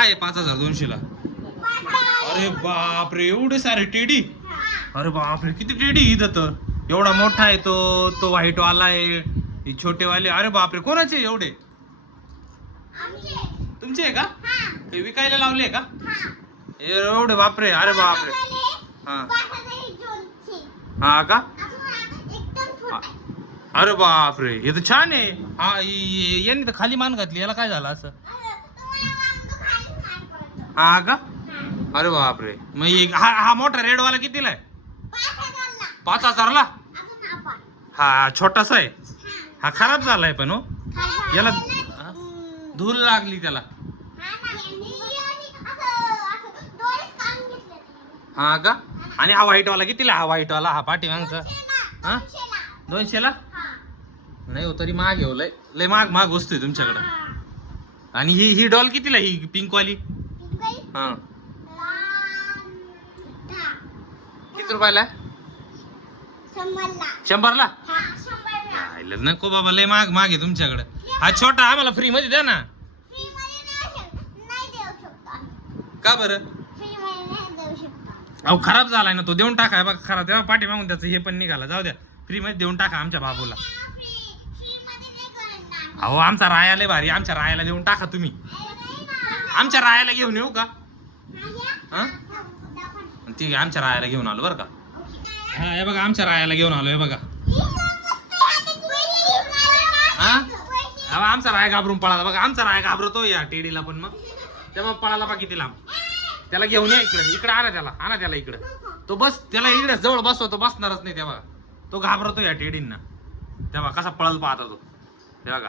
काय आहे 5200 ला? अरे बापरे, एवढे सारे टेडी. अरे बापरे, किती टेडी इथं तर. एवढा मोठा आहे तो व्हाईट वाला आहे, ही छोटे वाले. अरे बापरे, कोणाचे एवढे? तुमचे आहे का? ते विकायला लावले का? एवढे बापरे. अरे बापरे. हा हा का? अरे बापरे, हे तर छान आहे. हा यांनी तर खाली मान घातली, याला काय झालं असं? हा का? अरे बापरे. मग हा मोठा रेड वाला कितीला आहे? 5000 ला. हा छोटासा आहे. हा खराब झालाय पण हो, याला धूल लागली त्याला. हा का? आणि हा व्हाईट वाला कितीला? हा व्हाईट वाला, हा पाठीमागचा. हा 200 ला. नाही हो, तरी महाग आहे. लय महाग वस्तू आहे तुमच्याकडं. आणि ही डॉल कितीला? ही पिंक वाली हा किती रुपयाला? 100 ला. नको बाबा, लय महाग आहे तुमच्याकडे. हा छोटा आम्हाला फ्री मध्ये द्या ना. का बरं? अहो खराब झालाय ना तो, देऊन टाका. बघा खराब, तेव्हा पाठी मागून त्याचं हे पण निघाला. जाऊ द्या, फ्री मध्ये देऊन टाका आमच्या बाबूला. अहो आमचा रायाला भारी, आमच्या रायाला देऊन टाका तुम्ही. आमच्या रायाला घेऊन येऊ का? हा ती आमच्या रायाला घेऊन आलो बरं का. हा हे बघा, आमच्या रायाला घेऊन आलो. हे बघा, हा आमचा राय घाबरून पळाला. बघा आमचा राय घाबरतो या टेडीला पण. मग तेव्हा पळाला बा किती लांब. त्याला घेऊन या इकडे आणा त्याला इकडे. तो बस, त्याला इकडे जवळ बसव, तो बसणारच नाही. तेव्हा तो घाबरतो या टेडींना. तेव्हा कसा पळल पाहता तो. तेव्हा का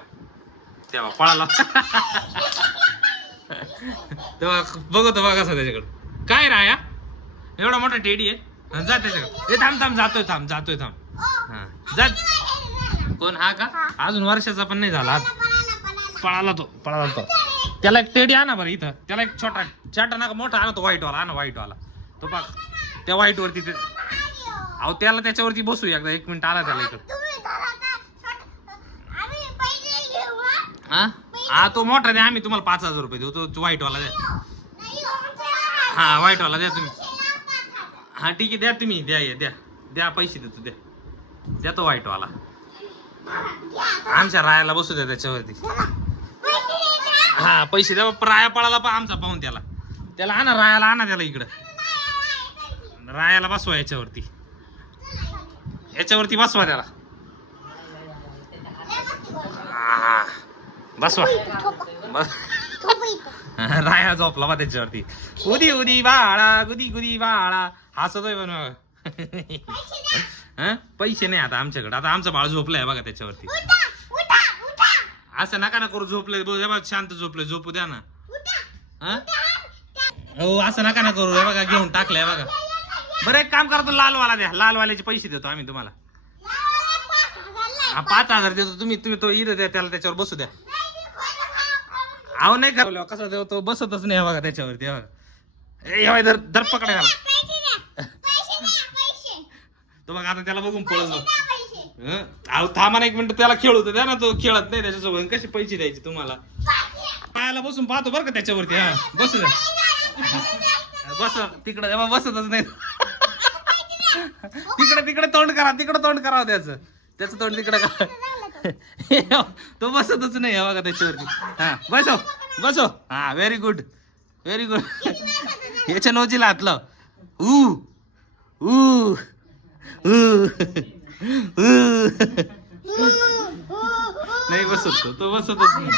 तेव्हा पळाला. तेव्हा बघतो बघा कसं त्याच्याकडे. काय राया, एवढा मोठा टेडी आहे. जा त्याच्याकडे. थांब जातोय. हा जा. कोण? हा का? अजून वर्षाचा पण नाही झाला. पळाला तो. त्याला एक टेडी आणा बरं इथं. त्याला एक छोटा ना मोठा आणा, तो व्हाईट वाला. तो बघ त्या व्हाईट वरती. अहो त्याला त्याच्यावरती बसू एकदा. 1 मिनिट आला त्याला इकडं. हा तो मोठा द्या, आम्ही तुम्हाला 5000 रुपये देऊ. तो व्हाईट वाला द्या. हा व्हाईट वाला द्या तुम्ही. हा ठीक आहे, द्या तुम्ही. द्या पैसे देतो. द्या तो व्हाईट वाला. आमच्या रायाला बसू द्या त्याच्यावरती. हा पैसे द्या. राया पळाला पा आमचा पाहून. त्याला आणा, रायाला आणा त्याला इकडं. रायाला बसवा याच्यावरती बसवा त्याला. बसवा. राया झोपला बा त्याच्यावरती. उदी बाळा, गुदी बाळा. हसतोय पण. पैसे नाही आता आमच्याकडे. आता आमचं बाळ झोपलंय बघा त्याच्यावरती. असं नका करू. झोपलंय शांत झोपलंय. झोपू द्या ना. हो असं नका ना करू. बघा घेऊन टाकलंय बघा. बरं एक काम करतो, लालवाला द्या. लालवाल्याचे पैसे देतो आम्ही तुम्हाला. 5000 देतो. तुम्ही तो इथं द्या त्याला, त्याच्यावर बसू द्या. अहो नाही करलो कसं तो बसतच नाही बघा त्याच्यावरती. बघा दर पकडायला तो बघा. आता त्याला बघून पळत. अहो थांबा ना 1 मिनिट. त्याला खेळू तर द्या ना. तो खेळत नाही त्याच्यासोबत. कसे पैसे द्यायचे तुम्हाला? पायाला बसून पाहतो बरं का त्याच्यावरती. हा बसू द्या. बस तिकडे बसतच नाही. तिकडे तोंड करा त्याचं तोंड तिकडे करा. तो बसतच नाही बघा त्याच्यावरती. हा बसो. हा व्हेरी गुड. याच्या नोजीला हातलं. नाही बसत तो बसतच नाही.